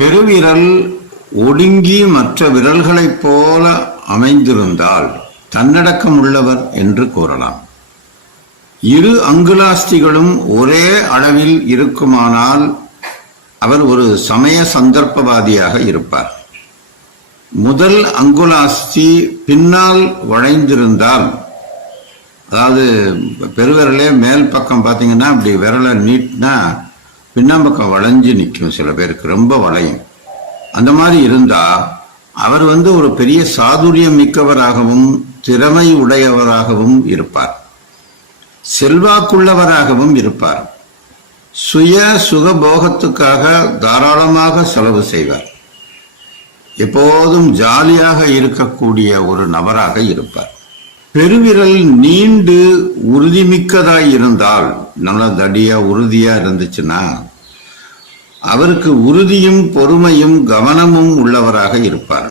பெருவிரல் ஒடுங்கி மற்ற விரல்களைப் போல அமைந்திருந்தால் தன்னடக்கம் உள்ளவர் என்று கூறலாம். இரு அங்குலாஸ்திகளும் ஒரே அளவில் இருக்குமானால் அவர் ஒரு சமய சந்தர்ப்பவாதியாக இருப்பார். முதல் அங்குலாஸ்தி பின்னால் வளைந்திருந்தால் அதாவது பெருவிரலே மேல் பக்கம் பார்த்தீங்கன்னா அப்படி விரலை நீட்டினா பின்னாம்பக்கம் வளைஞ்சு நிற்கும் சில பேருக்கு. ரொம்ப வளையும். அந்த மாதிரி இருந்தா அவர் வந்து ஒரு பெரிய சாதுரியம் மிக்கவராகவும் திறமை உடையவராகவும் இருப்பார். செல்வாக்குள்ளவராகவும் இருப்பார். சுய சுகபோகத்துக்காக தாராளமாக செலவு செய்வார். எப்போதும் ஜாலியாக இருக்கக்கூடிய ஒரு நபராக இருப்பார். பெருவிரல் நீண்டு உறுதிமிக்கதாய் இருந்தால் நல்லா தடியா உறுதியா இருந்துச்சுன்னா அவருக்கு உறுதியும் பொறுமையும் கவனமும் உள்ளவராக இருப்பார்.